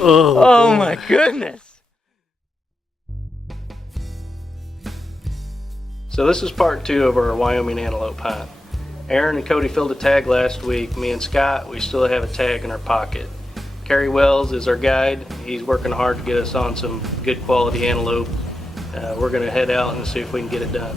Oh my goodness. So this is part 2 of our Wyoming antelope hunt. Aaron and Cody filled a tag last week. Me and Scott, we still have a tag in our pocket. Kerry Wells is our guide. He's working hard to get us on some good quality antelope. We're gonna head out and see if we can get it done.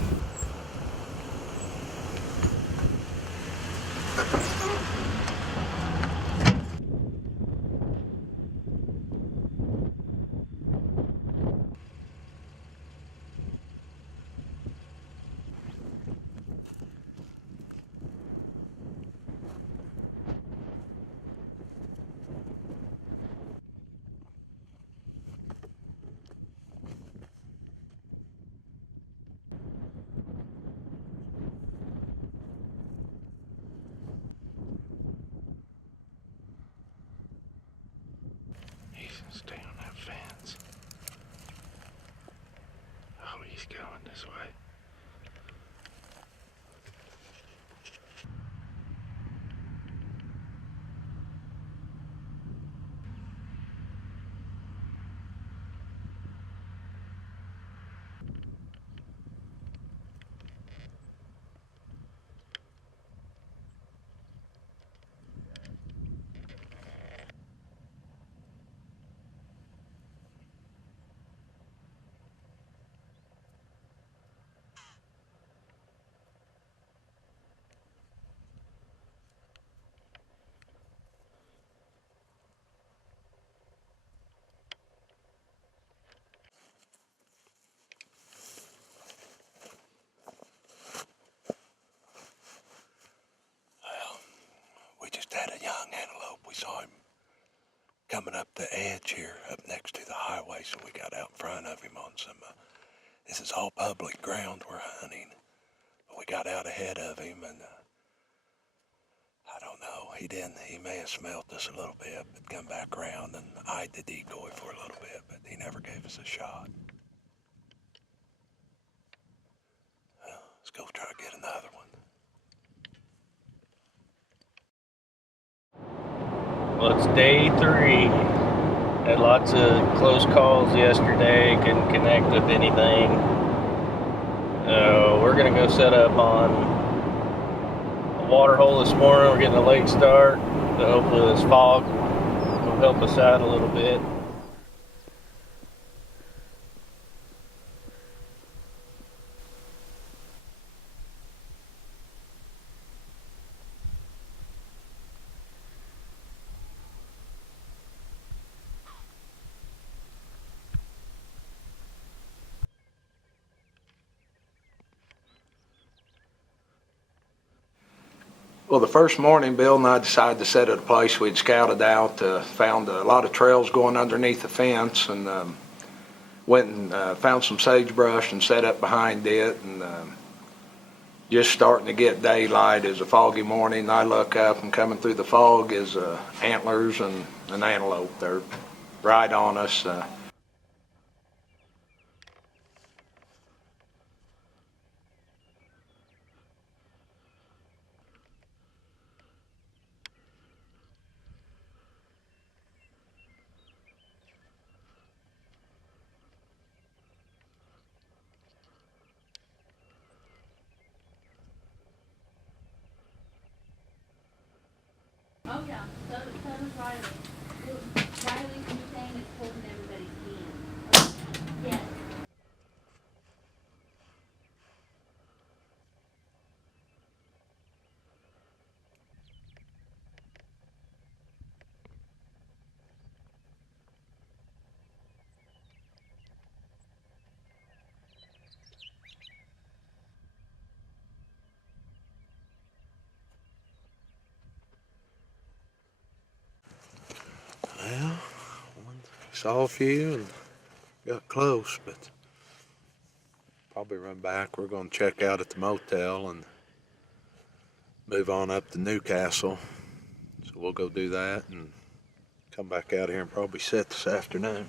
Stay on that fence. Oh, he's going this way. We just had a young antelope. We saw him coming up the edge here, up next to the highway, so we got out in front of him on some, this is all public ground we're hunting. But we got out ahead of him, and I don't know, he may have smelled us a little bit, but come back around and eyed the decoy for a little bit, but he never gave us a shot. Well, let's go try to get another one. Well, it's day 3. Had lots of close calls yesterday, couldn't connect with anything. We're gonna go set up on a water hole this morning. We're getting a late start, so hopefully this fog will help us out a little bit. Well, the first morning, Bill and I decided to set at a place we'd scouted out, found a lot of trails going underneath the fence, and went and found some sagebrush and set up behind it, and just starting to get daylight. It's a foggy morning. I look up, and coming through the fog is antlers and an antelope. They're right on us. Oh yeah, so does Riley. Riley's insane is holding everybody's hand. Yes. Well, saw a few and got close, but probably run back. We're going to check out at the motel and move on up to Newcastle. So we'll go do that and come back out here and probably sit this afternoon.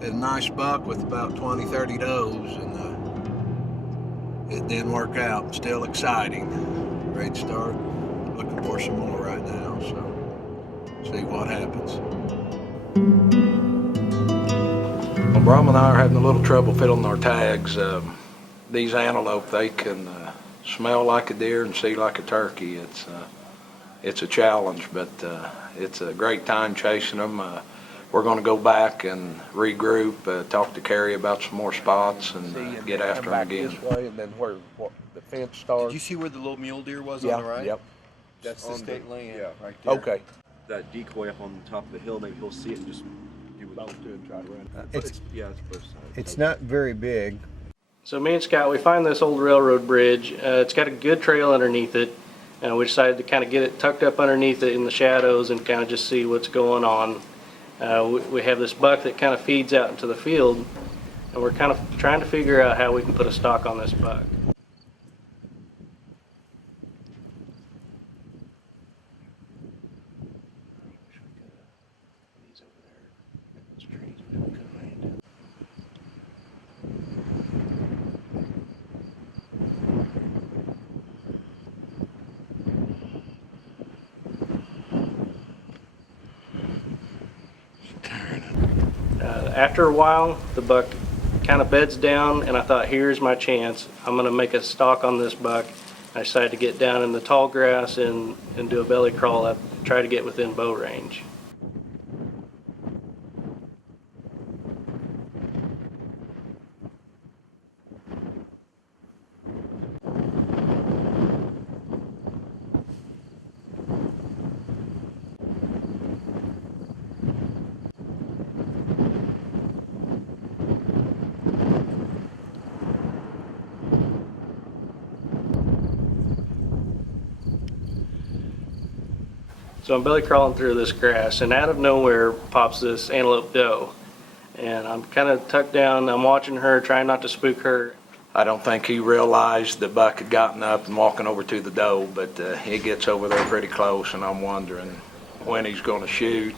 Had a nice buck with about 20, 30 does, and it didn't work out. Still exciting. Great start. Looking for some more right now, so see what happens. Well, Brahm and I are having a little trouble filling our tags. These antelope, they can smell like a deer and see like a turkey. It's a challenge, but it's a great time chasing them. We're going to go back and regroup, talk to Carrie about some more spots, and get after them again. This way, and then where the fence starts. Did you see where the little mule deer was Yeah, on the right? Yep. That's the state land. Yeah, right there. Okay. That decoy up on the top of the hill, maybe he'll see it and just do what Both to and try to run. it's both sides. It's not very big. So me and Scott, we find this old railroad bridge. It's got a good trail underneath it. And we decided to kind of get it tucked up underneath it in the shadows and kind of just see what's going on. We have this buck that kind of feeds out into the field, and we're kind of trying to figure out how we can put a stalk on this buck. After a while, the buck kind of beds down, and I thought, here's my chance. I'm going to make a stalk on this buck. I decided to get down in the tall grass and do a belly crawl up, try to get within bow range. So I'm belly crawling through this grass, and out of nowhere pops this antelope doe. And I'm kind of tucked down, I'm watching her, trying not to spook her. I don't think he realized the buck had gotten up and walking over to the doe, but he gets over there pretty close, and I'm wondering when he's going to shoot.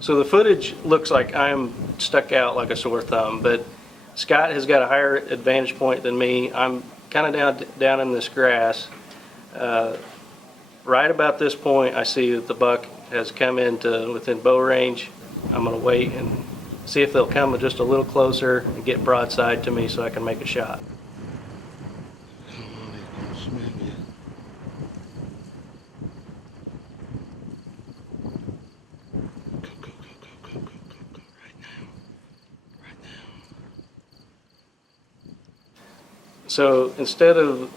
So the footage looks like I'm stuck out like a sore thumb, but Scott has got a higher advantage point than me. I'm kind of down in this grass. Right about this point, I see that the buck has come into within bow range. I'm going to wait and see if they'll come just a little closer and get broadside to me so I can make a shot. So instead of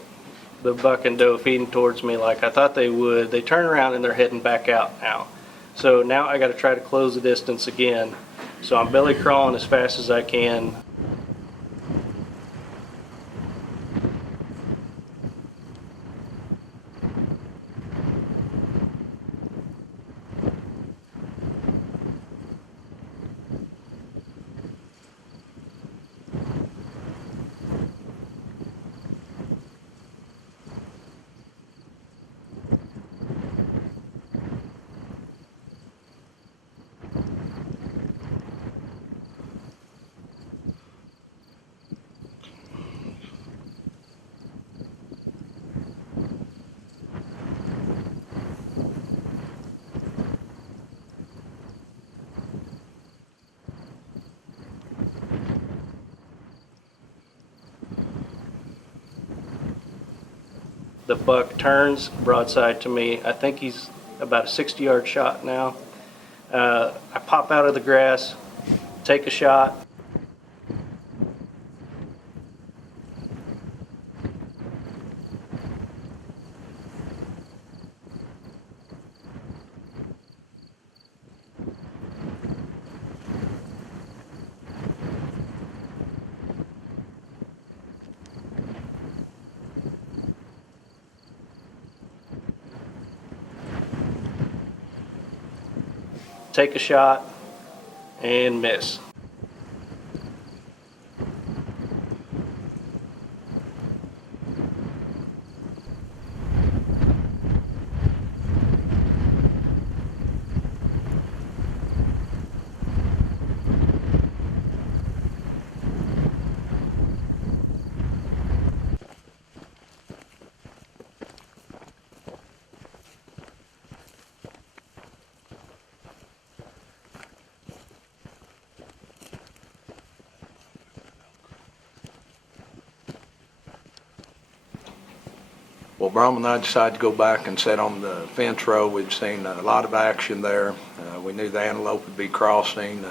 the buck and doe feeding towards me like I thought they would, they turn around and they're heading back out now. So now I got to try to close the distance again. So I'm belly crawling as fast as I can. The buck turns broadside to me. I think he's about a 60-yard shot now. I pop out of the grass, take a shot. Take a shot and miss. Well, Brahm and I decided to go back and sit on the fence row. We'd seen a lot of action there. We knew the antelope would be crossing.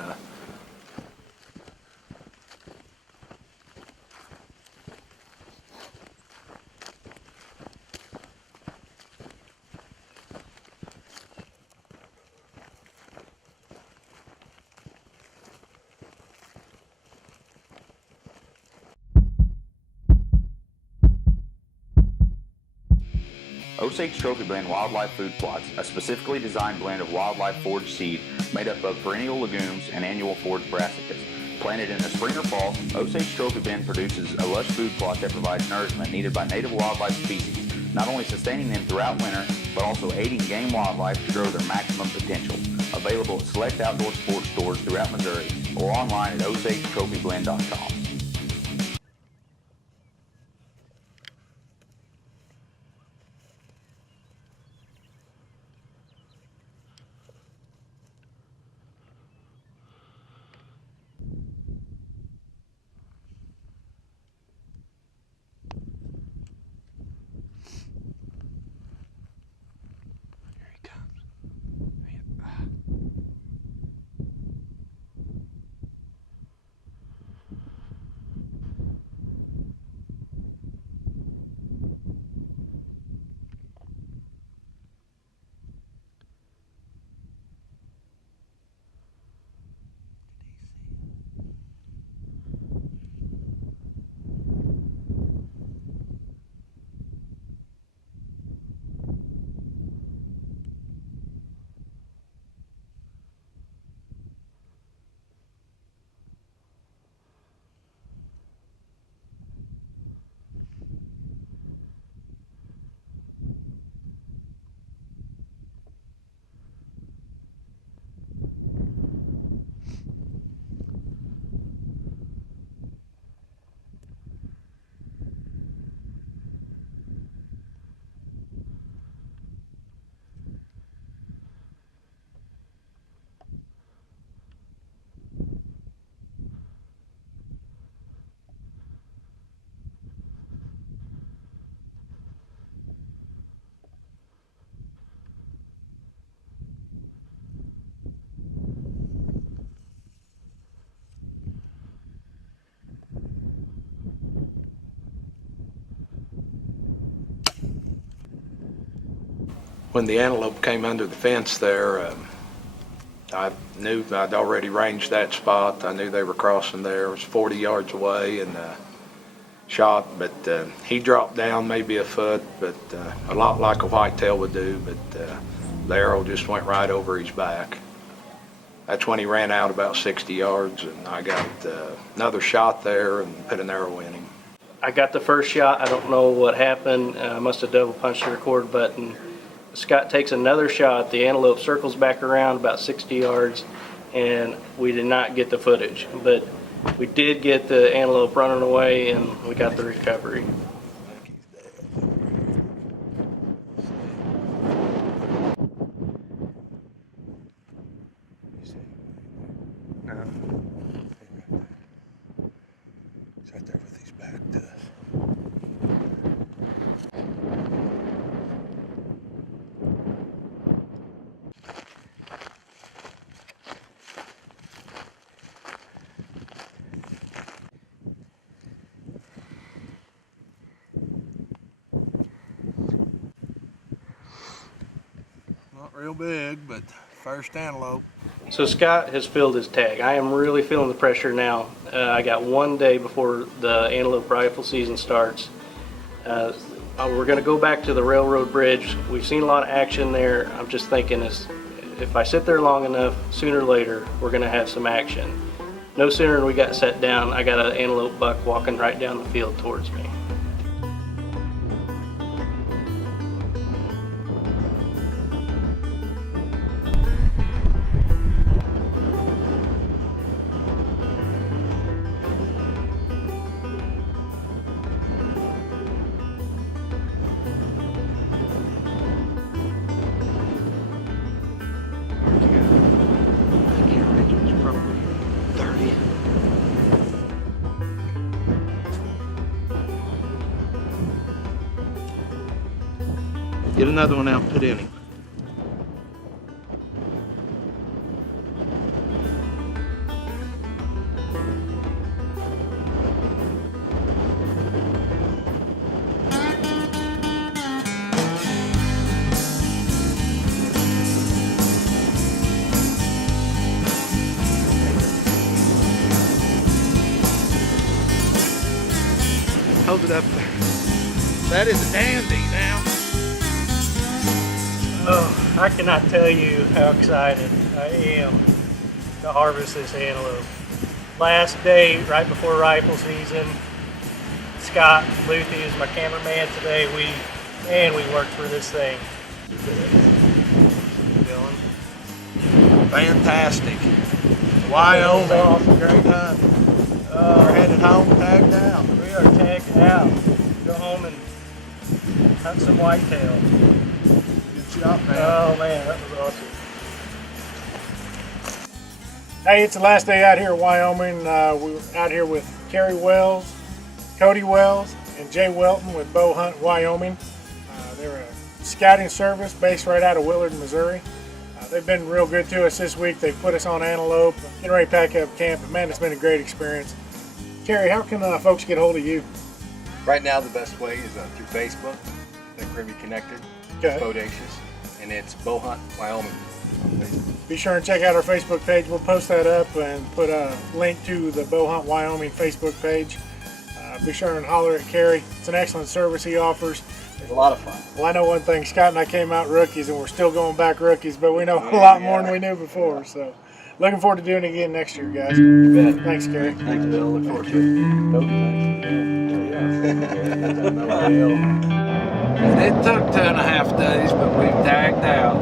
Osage Trophy Blend Wildlife Food Plots, a specifically designed blend of wildlife forage seed made up of perennial legumes and annual forage brassicas. Planted in the spring or fall, Osage Trophy Blend produces a lush food plot that provides nourishment needed by native wildlife species, not only sustaining them throughout winter, but also aiding game wildlife to grow their maximum potential. Available at select outdoor sports stores throughout Missouri or online at osagetrophyblend.com. Here he comes. when the antelope came under the fence there, I knew I'd already ranged that spot. I knew they were crossing there. It was 40 yards away and shot, but he dropped down maybe a foot, but a lot like a whitetail would do, but the arrow just went right over his back. That's when he ran out about 60 yards, and I got another shot there and put an arrow in him. I got the first shot. I don't know what happened. I must have double punched the record button. Scott takes another shot. The antelope circles back around about 60 yards, and we did not get the footage. But we did get the antelope running away, and we got the recovery. It's right there with his back to us. Not real big, but first antelope. So Scott has filled his tag. I am really feeling the pressure now. I got 1 day before the antelope rifle season starts. We're going to go back to the railroad bridge. We've seen a lot of action there. I'm just thinking if I sit there long enough, sooner or later, we're going to have some action. No sooner than we got set down, I got an antelope buck walking right down the field towards me. Get another one out and put in him. Hold it up there. That is a dandy now. Oh, I cannot tell you how excited I am to harvest this antelope. Last day, right before rifle season. Scott Luthy is my cameraman today. We worked for this thing. Dylan. Fantastic. Wyoming. Awesome. Great hunt. We're headed home tagged out. We are tagged out. Go home and hunt some whitetail. Good shot, man. Oh man, that was awesome. Hey, it's the last day out here in Wyoming. We're out here with Kerry Wells, Cody Wells, and Jay Welton with Bow Hunt Wyoming. They're a scouting service based right out of Willard, Missouri. They've been real good to us this week. They've put us on antelope, getting ready to pack up camp, and man, it's been a great experience. Kerry, how can folks get hold of you? Right now, the best way is through Facebook. They're pretty connected. Okay. It's Bowdacious, and it's Bow Hunt Wyoming on Facebook. Be sure and check out our Facebook page. We'll post that up and put a link to the Bow Hunt Wyoming Facebook page. Be sure and holler at Kerry. It's an excellent service he offers. It's a lot of fun. Well, I know one thing, Scott and I came out rookies, and we're still going back rookies, but we know a lot more than we knew before. So, looking forward to doing it again next year, guys. You bet. Thanks, Kerry. Thanks, Bill. Look forward to it. And it took 2.5 days, but we've tagged out,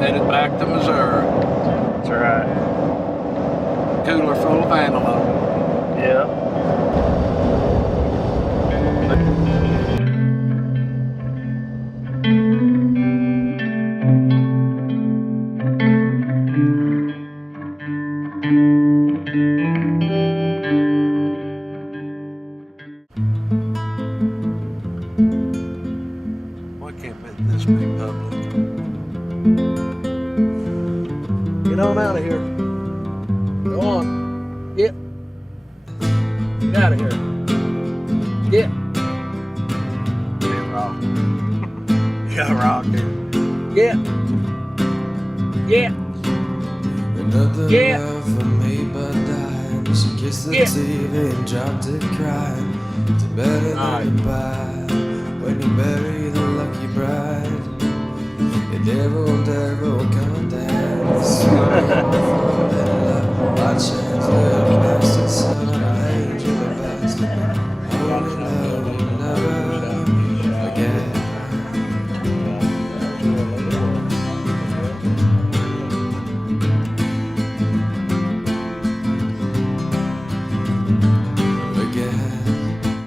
headed back to Missouri. That's all right. Cooler full of antelope. Yeah. Why can't this be public? Get on out of here. Go on. Get. Get out of here. Get. Rock. You got a rock, dude. Yeah. Yeah. Another Yeah. love for me but died. She kissed the Yeah. TV and dropped it crying. It's better than goodbye when you bury the lucky bride. The devil come down. Watch as the plastic